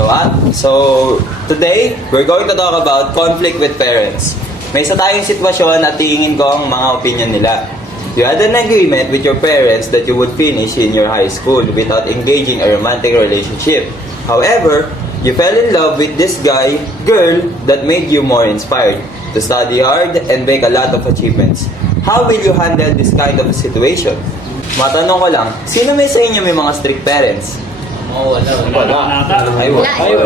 So today, we're going to talk about conflict with parents. May isa tayong sitwasyon at tingin ko ang mga opinion nila. You had an agreement with your parents that you would finish in your high school without engaging a romantic relationship. However, you fell in love with this girl that made you more inspired to study hard and make a lot of achievements. How will you handle this kind of a situation? Matanong ko lang, sino may sa inyo may mga strict parents? Wala.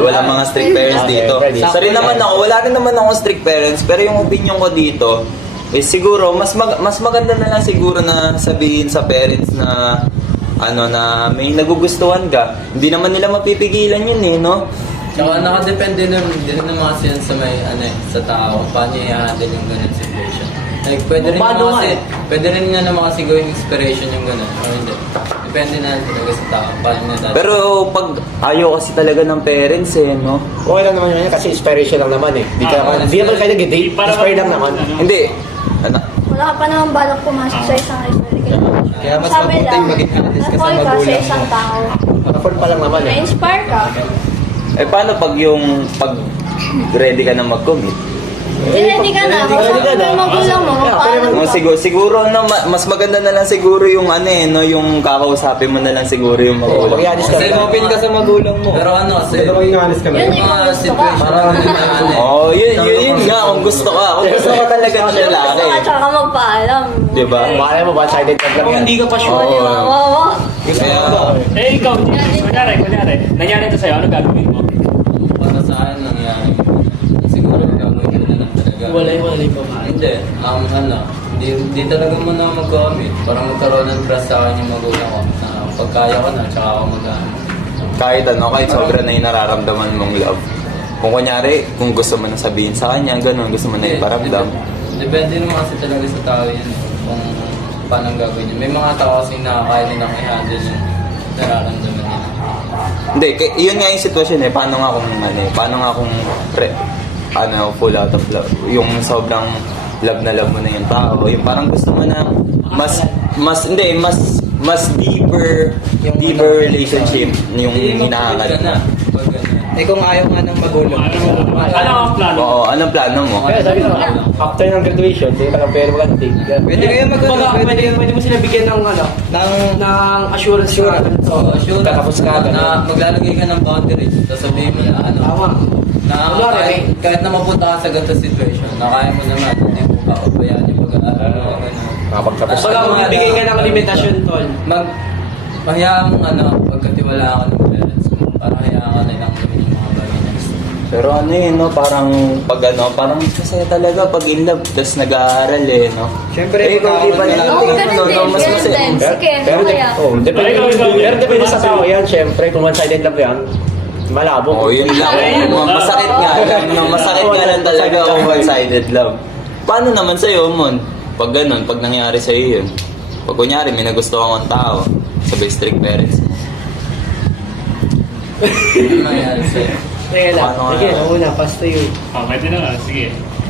Wala mga strict parents dito. Sa rin naman ako, wala rin naman ako strict parents, pero yung opinion ko dito is siguro mas maganda na lang siguro na sabihin sa parents na na may nagugustuhan ka. Hindi naman nila mapipigilan yun no? Tsaka nakadepende din naman kasi yan sa may sa tao kung paano i-handle yung ganun situation. Like, pwede rin nga naman kasi gawing inspiration yung ganun. O hindi. Depende na talaga sa tao. Paano na Pero pag ayaw kasi talaga ng parents no? Okay lang naman yun kasi inspiration lang naman eh. Di naman kayo nag-date, inspire lang naman. Hindi. Wala ka pa naman balak pumasok sa isang restaurant. Kaya mas Sabi mabuti lang, maging honest ka sa na-fall ka sa magulang isang mo. tao. Afford pa lang naman eh. Na-inspire ka. Paano pag ready ka na mag-commit? Hindi ka na. Kausapin mo yung magulang mo. Paano Siguro mas maganda na lang siguro yung yung kakausapin mo na lang siguro yung magulang. Mag-i-honest ka Kasi lang. open ka sa magulang mo. Pero kasi mag-i-honest ka Yun yung yung mga gusto ka. situation na Oh, yun nga kung gusto ka. Kung gusto ka talaga ng Gusto lalaki. ka tsaka magpaalam. Di ba? Bakala mo ba, sided ka lang yan. Hindi ka pa Oo, sure. di ba? Oo. Kaya, Ikaw, kunyari, nangyari ito sa'yo, ano gagawin mo? para sa akin nangyari. Siguro gagawin ko na lang talaga. Walay pa ba? Hindi. Hindi talaga mo na mag-commit. Para magkaroon ng trust sa akin yung magulang ko. Na pagkaya ko na, tsaka ako kahit sobra na yung nararamdaman mong love. Kung kunyari, kung gusto mo na sabihin sa kanya, ganun, gusto mo na iparamdam. Depende naman kasi talaga sa tao yun. Kung paano ang gagawin yun. May mga tao kasi nakakaya nilang i-handle yung nararamdaman nila. Hindi, yun nga yung sitwasyon paano nga kung full out of love. Yung sobrang love na love mo na yung tao. Yung parang gusto mo na mas deeper relationship yung hinahangat mo. Kung ayaw nga ng magulang. Ano ang plano? Oo, anong plano mo? Kaya sabi ko, after ng graduation, hindi ka lang pwede mag-date. Pwede kayo Pwede mo sila bigyan ng assurance na Tapos ka agad. na maglalagay ka ng boundaries. Sasabihin mo na Tama. kahit na mapunta ka sa ganito situation, na kaya mo naman, hindi mo papabayaan yung pag-aaral mo. Nakapagtapos Wala mo bibigay ka ng limitasyon, tol. Mahiyaan pagkatiwalaan ka ng parents mo, para hayaan ka na lang gawin yung mga bagay na gusto mo. Pero parang parang masaya talaga pag in love, tapos nag-aaral no? Siyempre, Ikaw, di ba Oo, ganun din. mas Ganun masaya. din. Sige, Pero kaya. depende sa tao yan, syempre. Kung one-sided love yan, malabo. Oh, yun lang. Masakit nga lang. Masakit nga lang talaga kung one-sided love. Paano naman sa'yo, Mon? Pag ganun, pag nangyari sa'yo yun. Pag kunyari, may nagustuhan kang tao, sabay strict parents. Ano nangyari sa'yo? Teka lang. Paano Sige, nga? una, pass to you. Pwede na nga. Sige.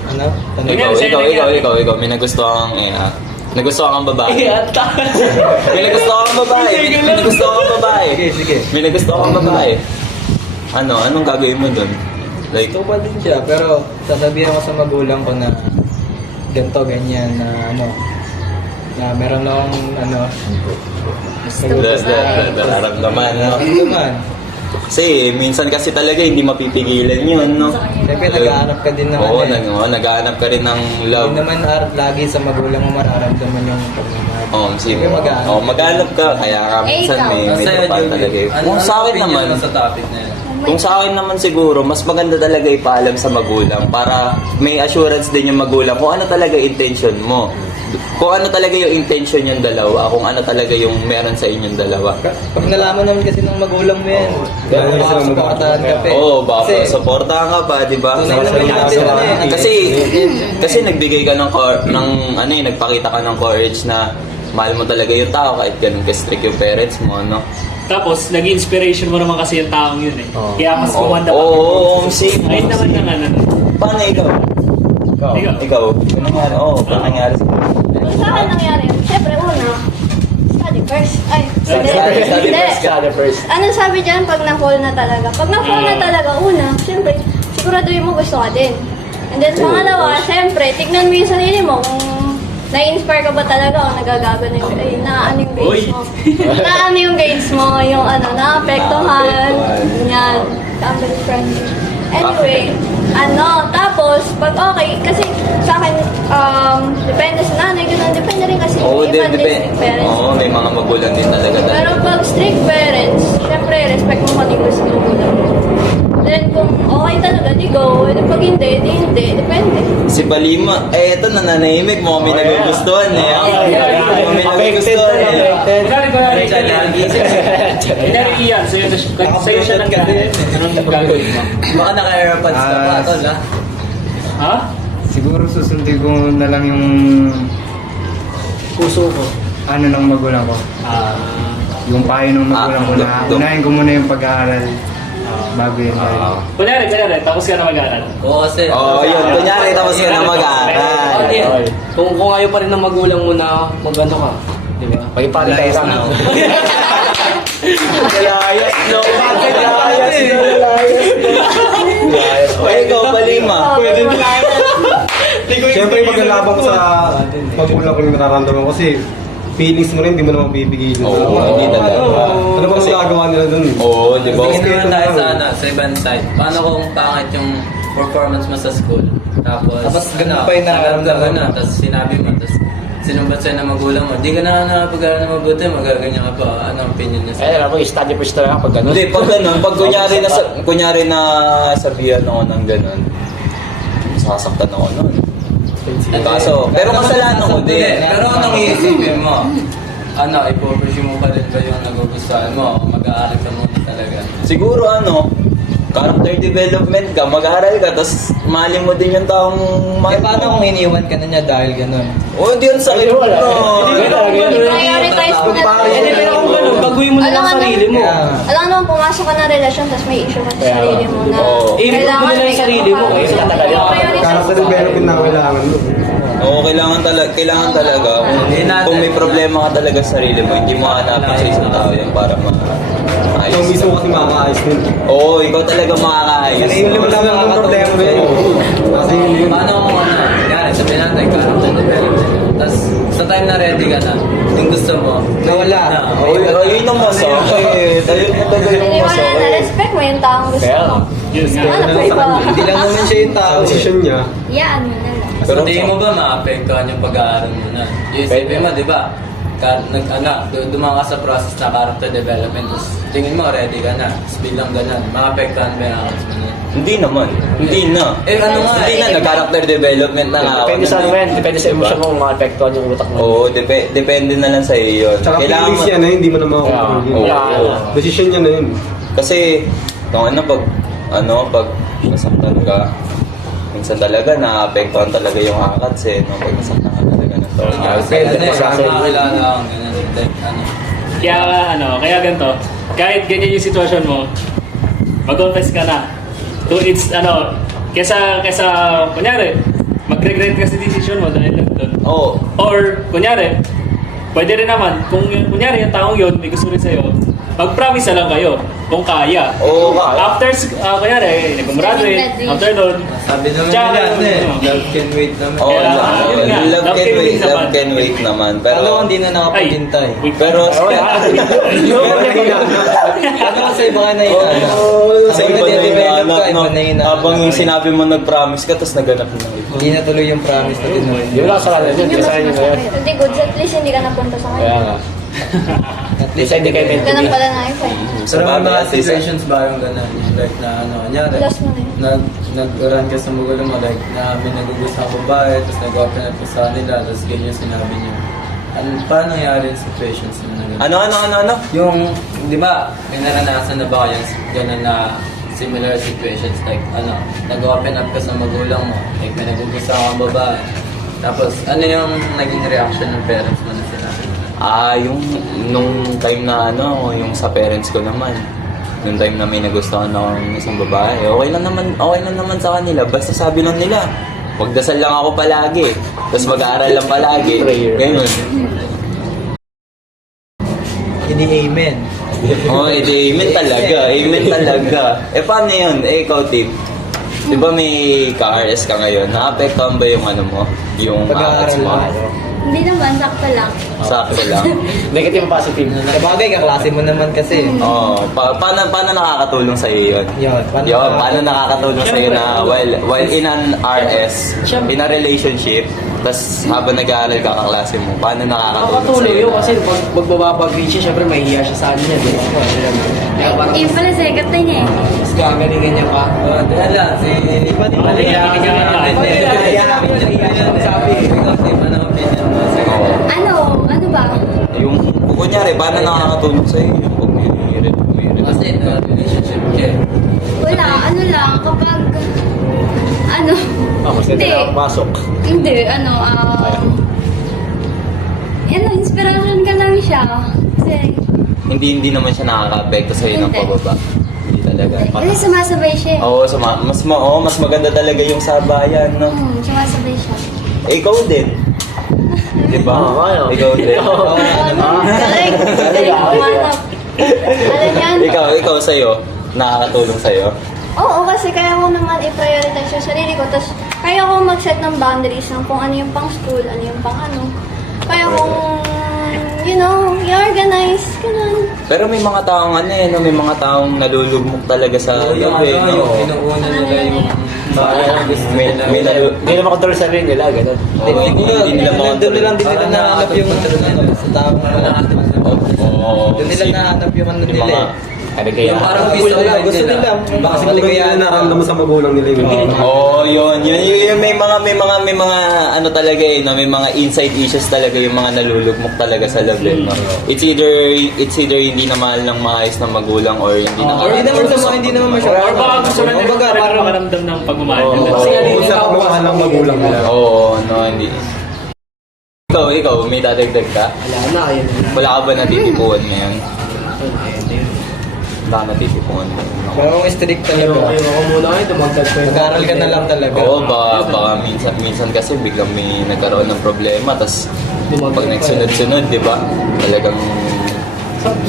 Ano? Ikaw, may nagustuhan kang nagustuhan kang babae. May nagustuhan kang babae. May nagustuhan kang babae. Sige. May nagustuhan kang babae. Anong gagawin mo dun? Like, Ito pa din siya, pero sasabihin ko sa magulang ko na ganito, ganyan, na meron akong nararamdaman, no? naman. Kasi minsan kasi talaga hindi mapipigilan yun, no? Siyempre, nag-aanap ka din ng Oo, naghahanap ka rin ng love. Hindi naman lagi sa magulang mo mararamdaman yung pagmamahal. Oo, sige. Mag-aanap. Oo, maghanap ka. Kaya nga minsan may tropahan talaga. Kung sa akin naman, sa topic na yan? kung sa akin naman siguro, mas maganda talaga ipaalam sa magulang para may assurance din yung magulang kung ano talaga intention mo. Kung ano talaga yung intention yung dalawa, kung ano talaga yung meron sa inyong dalawa. Pag nalaman naman kasi ng magulang mo yan, baka supportahan ka pa eh. Oo, baka Kasi, supportahan ka pa, di ba? tunay naman natin Kasi nagbigay ka nagpakita ka ng courage na mahal mo talaga yung tao kahit ganun ka-strict yung parents mo, no? Tapos, naging inspiration mo naman kasi yung taong yun eh. Oo. Kaya mas kumanda pa. Oo, same. Ayun naman na Paano ikaw? Ikaw? Paano nangyari sa'yo? Kung sa akin nangyari, syempre una, study first. Ay, Study hindi. first. Hindi. Study first. Ano sabi dyan pag na-fall na talaga? Pag na-fall na talaga, una, siyempre, siguraduhin mo gusto ka din. And then, pangalawa, siyempre, tignan mo yung sarili mo kung na-inspire ka ba talaga o nagagago na yung, ay, naano yung grades mo. Naano yung grades mo, yung ano, naapektuhan, yan, family friendly. Anyway, tapos, pag okay, kasi sa akin, depende sa nanay, ganun, depende rin kasi Oo, iba din depende. strict parents. Oo, may mga magulang din talaga. Pero pag strict parents, syempre, respect mo pati gusto ng magulang mo. Then, kung okay talaga, di go. And pag hindi, di hindi. Depende. Si Balima, eto nananahimik mo kami nagugustuhan eh. Mo kami nagugustuhan eh. Kunwari, kunyari Ian, sa'yo siya nang galing. Anong gagawin mo? Baka naka-airpods ka pa, tol, ha? Ha? Siguro susundin ko na lang yung Puso ko. ano ng magulang ko. Yung payo ng magulang ko na unahin ko muna yung pag-aaral bago yun. Kunyari, tapos ka na mag-aaral. Oo, kasi... Oo, yun. Kunyari, tapos ka na mag-aaral. Kung ayaw pa rin ng magulang mo na mag-ano ka, di ba? Pagpapantay Layas lang. na ako. Layas, no? Layas, no? Layas. Eh, ikaw, Balima. Siyempre, paglalabang sa magulang ko yung nararamdaman ko kasi feelings mo rin, hindi mo naman bibigay doon. Oo, hindi talaga. Ano bang magagawa nila doon? Oo, di ba? Tingin naman tayo sa, sa ibang side. Paano kung pangit yung performance mo sa school? Tapos ganun pa yung nararamdaman na. Tapos sinabi mo, tapos sinumbat sa'yo ng magulang mo. Di ka na nakapag-aaral na mabuti, magaganyan ka pa. Anong opinion niya Eh, alam mo, study first talaga pag gano'n. Hindi, pag ganun, pag kunyari na sabihan ako ng ganun, sasaktan ako nun. Kaso, pero kasalanan ko din. Pero anong iisipin mo? Ipo-pursue mo pa rin ba yung nagugustuhan mo? Mag-aaral ka muna talaga. Siguro character development ka, mag-aaral ka, tapos mahalin mo din yung taong mahal mo. paano kung iniwan ka na niya dahil ganun? Oo, hindi yun sakit Ay, wala. bro. Hindi talaga yun. Prioritize mo na Eh, pero kung gano'n, baguhin mo na lang sarili mo. Alam naman, pumasok ka na relasyon, tapos may issue ka sa Kaya, sarili mo na. oo. I-improve mo na lang yung sarili mo, may kaysa ano ka. tatagal ka. Prioritize Character mo. development na kailangan mo. Oo, kailangan talaga. Kung may problema ka talaga sa sarili mo, hindi mo hanapin sa isang tao yan para Ikaw maayos. mismo kasi makakaayos din. Oo, ikaw talaga makakaayos. Kasi yun naman naman ang problema mo yan. Kasi yun. Paano kung kaya sabihin natin, character development. Tapos sa time na ready ka na, yung gusto mo, nawala. Ayun ang masakit. Ayun ang Hindi mo na masakit. respect mo yung taong gusto Kaya, mo. Yun nga. Ano pa iba? Hindi lang naman siya yung tao. Sa decision niya, Yan, yun na lang. Pero Pero tingin mo ba maapektuhan yung pag-aaral mo na? Yung isipin mo, di ba? Dumaan ka sa process na character development, tapos tingin mo, ready ka na, tapos bilang ganun, maapektuhan ba yung actions mo na? Hindi naman. Hindi na. Eh, ano nga Hindi na, nag-character development na nga ako. depende sa ano yan, depende sa emosyon mo kung maapektuhan yung utak mo. Oo, depende na lang sa iyo yun. tsaka feelings mo- yan na hindi mo na makakontrol Oo. yun. Oo. Decision niya na yun. Kasi, pag nasaktan ka, minsan talaga naapektuhan talaga yung akats eh. No? Pag nasaktan ka talaga ng tao. Kasi makakilala akong ganun, like, Kaya ganito, kahit ganyan yung sitwasyon mo, mag-confess ka na. Kesa, kunyari, mag-regret ka sa decision mo dahil lang doon. Oo. Or, kunyari, pwede rin naman, kunyari yung taong yun, may gusto rin sa'yo, mag-promise na lang kayo, kung kaya. Oo, kaya. After, kunyari, nag-graduate, after doon, sabi naman Tsaka, nila, love can wait naman. Oo, Kaya, yun nga, love can wait. naman. Love can wait naman. Pero, hindi na nakapaghintay. pero, Ano kasi iba ka na sa iba na hinahanap, no? Habang yung sinabi mo nag-promise ka, tapos naganap na iba. Hindi na tuloy yung promise na tinuloy. Yun lang sa kanila yun, Hindi kaya sa mas inyo na yun. masakit. Hindi good, at least hindi ka napunta sa Kaya kanya. nga. At least hindi kayo meant to Ganun be. pala na yun. Pero may Sabagay, mga at least, situations ba yung gano'n? Like na kanyari, Last mo na yun. nag-run ka sa magulang mo, like na may nagugustuhan ng babae, tapos nag-open up ka sa kanila, tapos ganyan yung sinabi niyo. Paano nangyari yung situations na gano'n? Ano? Yung, di ba, may naranasan na ba yung gano'n na similar situations, like nag-open up ka sa magulang mo, like may nagugustuhan kang babae, tapos ano yung naging reaction ng parents mo na sinabi? Yung nung time na yung sa parents ko naman. Nung time na may nagustuhan akong isang babae, okay lang naman sa kanila. Basta sabi lang nila, magdasal lang ako palagi. Tapos mag-aaral lang palagi. Ganun. ini-amen. Oh, amen talaga. Amen talaga. Paano yun? Ikaw, Tip. Di ba may ka-RS ka ngayon? Naapektuhan ba yung ano mo? Yung arts mo? Hindi naman, sakto lang. Sakto lang. Negative o positive? Sabagay, kaklase mo naman kasi. Oh, paano nakakatulong sa iyo 'yon? Paano nakakatulong sa iyo na while in an RS, in a relationship, tas habang nag-aaral ka kaklase mo, paano nakakatulong sa Nakakatulong iyo? yun kasi pag magbabapag-reach siya, syempre mahihiya siya sa ano niya, di ba? Kaya parang Yung pala, second na niya eh. mas gagalingan niya pa. Wala, si... Di ba, di ba? Ano ba? Yung kunyari, paano nakakatulong sa iyo yung Kasi relationship ka. Wala, ano lang, kapag... Ano? Kasi Hindi. pasok. Hindi, inspiration ka lang siya. Kasi, hindi naman siya nakaka-apekto sa iyo ng Hindi. pababa. Hindi talaga. kasi sumasabay siya. Oo, mas maganda talaga yung sabayan, no? Sumasabay siya. Ikaw din. Di ba? Ikaw din. Correct. Humanap. Alam yan? Ikaw sa'yo, nakakatulong sa'yo. Oo, kasi kaya ko naman i-prioritize yung sarili ko. Tapos, kaya ko mag-set ng boundaries ng kung ano yung pang school, ano yung pang ano. Kaya kung, i-organize, ganun. Pero may mga taong may mga taong nalulugmok talaga sa Yung love, no? yung inuuna nila yung... May Hindi na makontrol sa rin nila, gano'n. hindi nila Doon lang din nila nahanap yung sa taong doon nila nahanap yung ano nila eh. Kaya, Yung parang peace of mind Gusto nila. nila. Baka siguro nila nararamdaman sa magulang nila yung Yun. May mga ano talaga no? May mga inside issues talaga yung mga nalulugmok talaga sa love, no? It's either hindi na mahal ng maayos ng magulang or hindi na Hindi naman masyado. Or baka gusto na nila Kumbaga, parang parang makaramdam ng pagmamahal. Oo. Kasi nga, Kung sa pagmamahal ng magulang nila. Oo, no, hindi. Ikaw, may dadagdag ka? wala na, yun. Wala ka ba natitipuan ngayon? Wala ka natitipuan ngayon? Pero kung strict talaga. Ayoko muna kayo, tumagdag ko Mag-aaral ka na lang talaga. Oo, baka minsan kasi biglang may nagkaroon ng problema, tas pag nagsunod-sunod, di ba? Talagang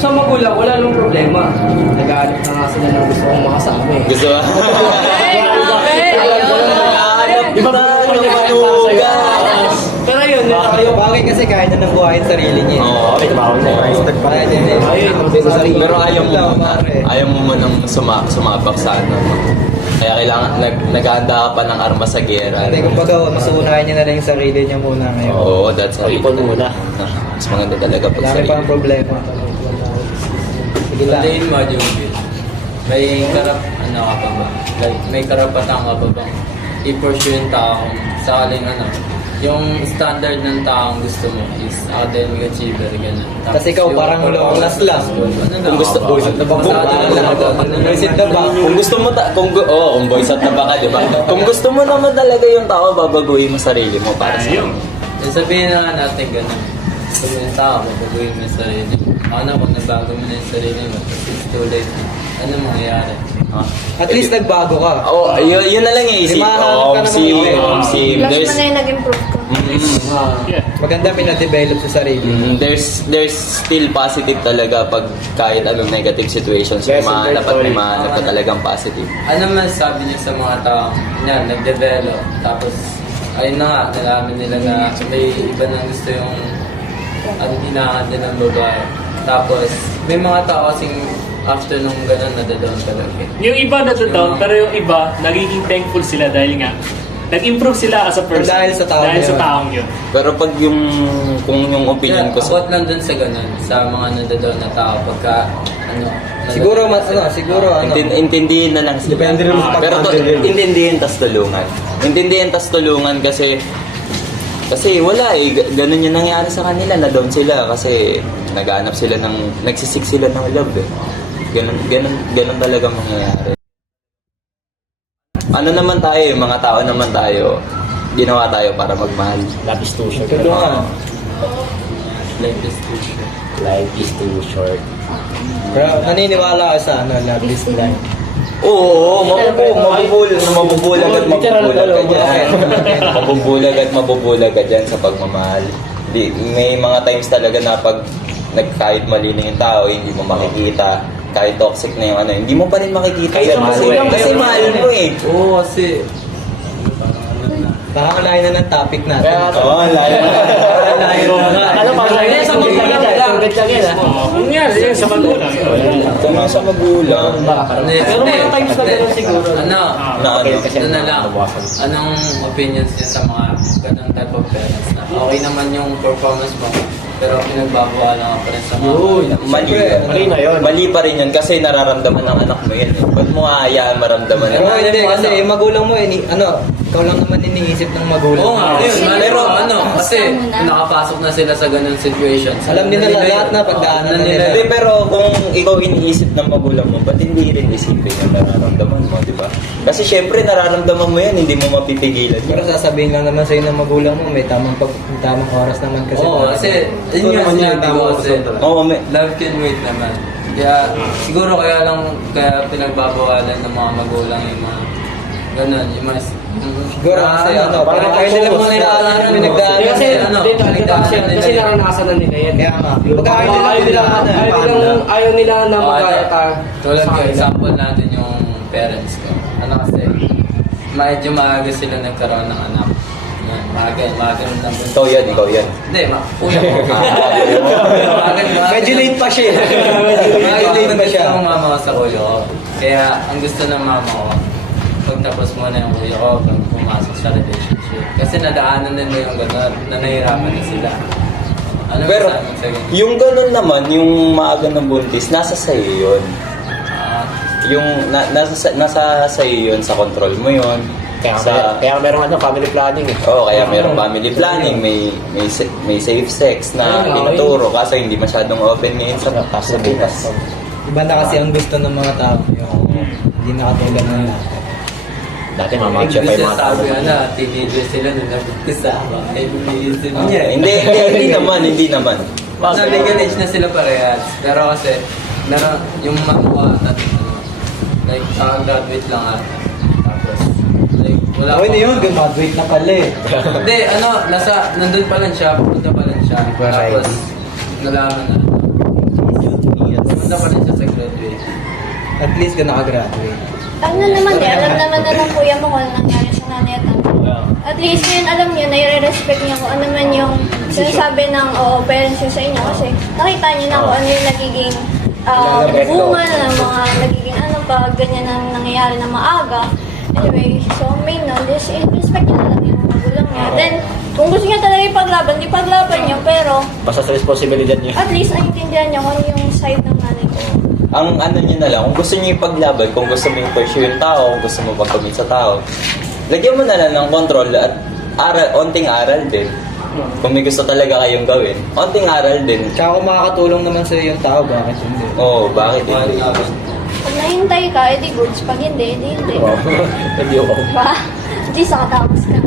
Sa magulang, wala nang problema. Nag-aanap na nga sila ng gusto kong makasama eh. gusto ba? Iba ba yung manugas? Pero yun, Bagay kasi kaya na buhayin sarili niya. Oo. bawal na yung Kaya niya eh. Ayun, Sa sarili. Pero Pare. ayaw mo munang sumabak sa ano. No? Kaya kailangan, naghahanda ka pa ng armas sa gera. Hindi, kumbaga, mas unahin niya na lang yung sarili niya muna ngayon. Oo, that's how Ipon muna. Mas maganda talaga pag Dami sarili. pang problema. Sige lang. Patayin mo, Jumbi. May may karapatan ka ba bang i-pursue yung taong sakaling yung standard ng taong gusto mo is academic achiever, gano'n. Tapos Kasi ikaw yung parang long last lang. Kung gusto, boys at Boys at the back. kung gusto mo kung boys at tabaka, di ba? Kung gusto mo naman talaga yung tao, babaguhin mo sarili mo para sa Ayun. Sabihin na nga natin gano'n. Gusto mo yung tao, babaguhin mo yung sarili mo. Kung nabago mo na yung sarili mo, it's too late. Ano mangyayari? At least nagbago ka. Oh, yun na lang isip. Mahanap ka naman ulit. Last mo na yung nag-improve ko. Yeah. Maganda pinadevelop sa sarili. There's still positive talaga pag kahit anong negative situations, may mahanap at may mahanap ka talagang positive. Ano man sabi niyo sa mga taong nag-develop, tapos ayun na nga, nalaman nila na may iba na gusto yung hinahan din ng babae. Tapos may mga tao kasing after nung ganun nadadown talaga. Yung iba na-down, pero yung iba, nagiging thankful sila dahil nga, nag-improve sila as a person. Dahil sa tao Dahil sa yun. taong yun. Pero pag kung yung opinion ko About lang dun sa ganun, sa mga nadadown na tao pagka Siguro intindihin na lang sila. Depende rin sa Pero pag-handle yun. intindihin tas tulungan. Intindihin tas tulungan kasi wala ganun yung nangyari sa kanila, na down sila kasi nagsisik sila ng love eh. Ganun talaga mangyayari. Ano naman tayo, mga tao naman tayo, ginawa tayo para magmahal. Life is too short. Tulungan. life is too short. Life is too short. Pero naniniwala ka sa love is blind. Oo, mabubulag at mabubulag ka dyan sa pagmamahal. May mga times talaga na pag kahit mali na yung tao, hindi mo makikita. Kahit toxic na yung ano, hindi mo pa rin makikita. Kahit yan. sa Kasi, magulang, kasi kahit mahal mo eh. Oo, kasi... Baka malayo na ng topic natin. Oo, layo na. Malayo na. Alam mo, kaya sa magulang lang yan, ha? Kung yan, yan sa magulang. Ito nga sa magulang. Pero mga times na gano'n siguro. Ano? Na ano. Ano na lang. Anong opinions niya sa mga ganang type of parents na okay naman yung performance mo, pero pinagbabawalan ka pa rin sa mga Mali. Mali na yun. Mali pa rin yun kasi nararamdaman ng anak mo yan eh. Ba't mo hayaan maramdaman Pero na? hindi, kasi yung magulang mo, ikaw lang naman iniisip ng magulang. Oo nga, yun. Siguro, Pero ano, kasi basta muna. nakapasok na sila sa ganung situations. Alam nila lahat na pagdaanan na nila. Hindi, pero kung ikaw iniisip ng magulang mo, ba't hindi rin isipin yung nararamdaman mo, di ba? Kasi syempre nararamdaman mo yan, hindi mo mapipigilan Pero yun. sasabihin lang naman sa'yo ng magulang mo, may tamang oras naman kasi. Oo, kasi yun nga sinabi ko kasi. Oo, Love can wait naman. Kaya siguro kaya pinagbabawalan ng mga magulang yung mga ganun, yung mga Siguro kasi parang kayo nila muna yung pinagdaanan. Kasi, ano, dito, kasi naranasan na nila yan. Kaya nga, Ayaw nila na magkaya ka. Tulad ko, example natin yung parents ko. Ano kasi, medyo maaga sila nagkaroon ng anak. Yan, maaga ng Ikaw yan. Hindi, kuya ko. Medyo late pa siya. Medyo late pa siya. Ang mama ko sa kuya ko. Kaya, ang gusto ng mama ko, pagtapos muna yung kuya ko, pag pumasok sa relationship. Kasi nadaanan nila yung gano'n, na nahihirapan na sila. Ano Pero, masabi mo sa ganyan? yung ganun naman, yung maaga ng buntis, nasa sa'yo yun. Ah, Yung nasa sa'yo yun, sa control mo yun. Kaya meron family planning eh. Oo, kaya mayroong family planning, may safe sex na tinuturo kaso hindi masyadong open ngayon sa Pinas. Iba na kasi ang gusto ng mga tao. Hindi nakatulad ng lahat. Dati gusto sabi na, teenager sila nung nabuntis sa bahay. Iniisip niya. Hindi naman. Legal age na sila parehas. Pero kasi, yung makuha at like, graduate lang ata. Tapos, like, wala Okay na yun, graduate na pala eh. Hindi, nandun pa lang siya, pupunta pa lang siya. Tapos, nalaman na. Pupunta pa lang siya sa graduate. At least ka nakagraduate. Ano naman eh, alam naman na ng kuya mo kung ano nangyari sa nanay at tatay. At least ngayon alam niyo, nai-respect niyo kung ano man yung sinasabi ng parents niyo sa inyo kasi nakita niyo na kung ano yung nagiging bunga ng mga nagiging pag ganyan ang nangyayari na maaga. Anyway, so main no, this is respect niyo na lang yung magulang niya. Then, kung gusto niya talaga ipaglaban, di paglaban niyo, pero Basta sa responsibilidad niya. at least naiintindihan niyo kung ano yung side ng nanay ko. Ang ano nyo na lang, kung gusto nyo ipaglaban, kung gusto mo i-pursue yung tao, kung gusto mo pag-commit sa tao, lagyan mo na lang ng control at onting aral din. Kung may gusto talaga kayong gawin, onting aral din. Tsaka kung makakatulong naman sa'yo yung tao, bakit hindi? Oo, bakit hindi? Pag nahintay ka, edi goods. Pag hindi, edi hindi. Hindi ako. Diba? Di sa katapos ka.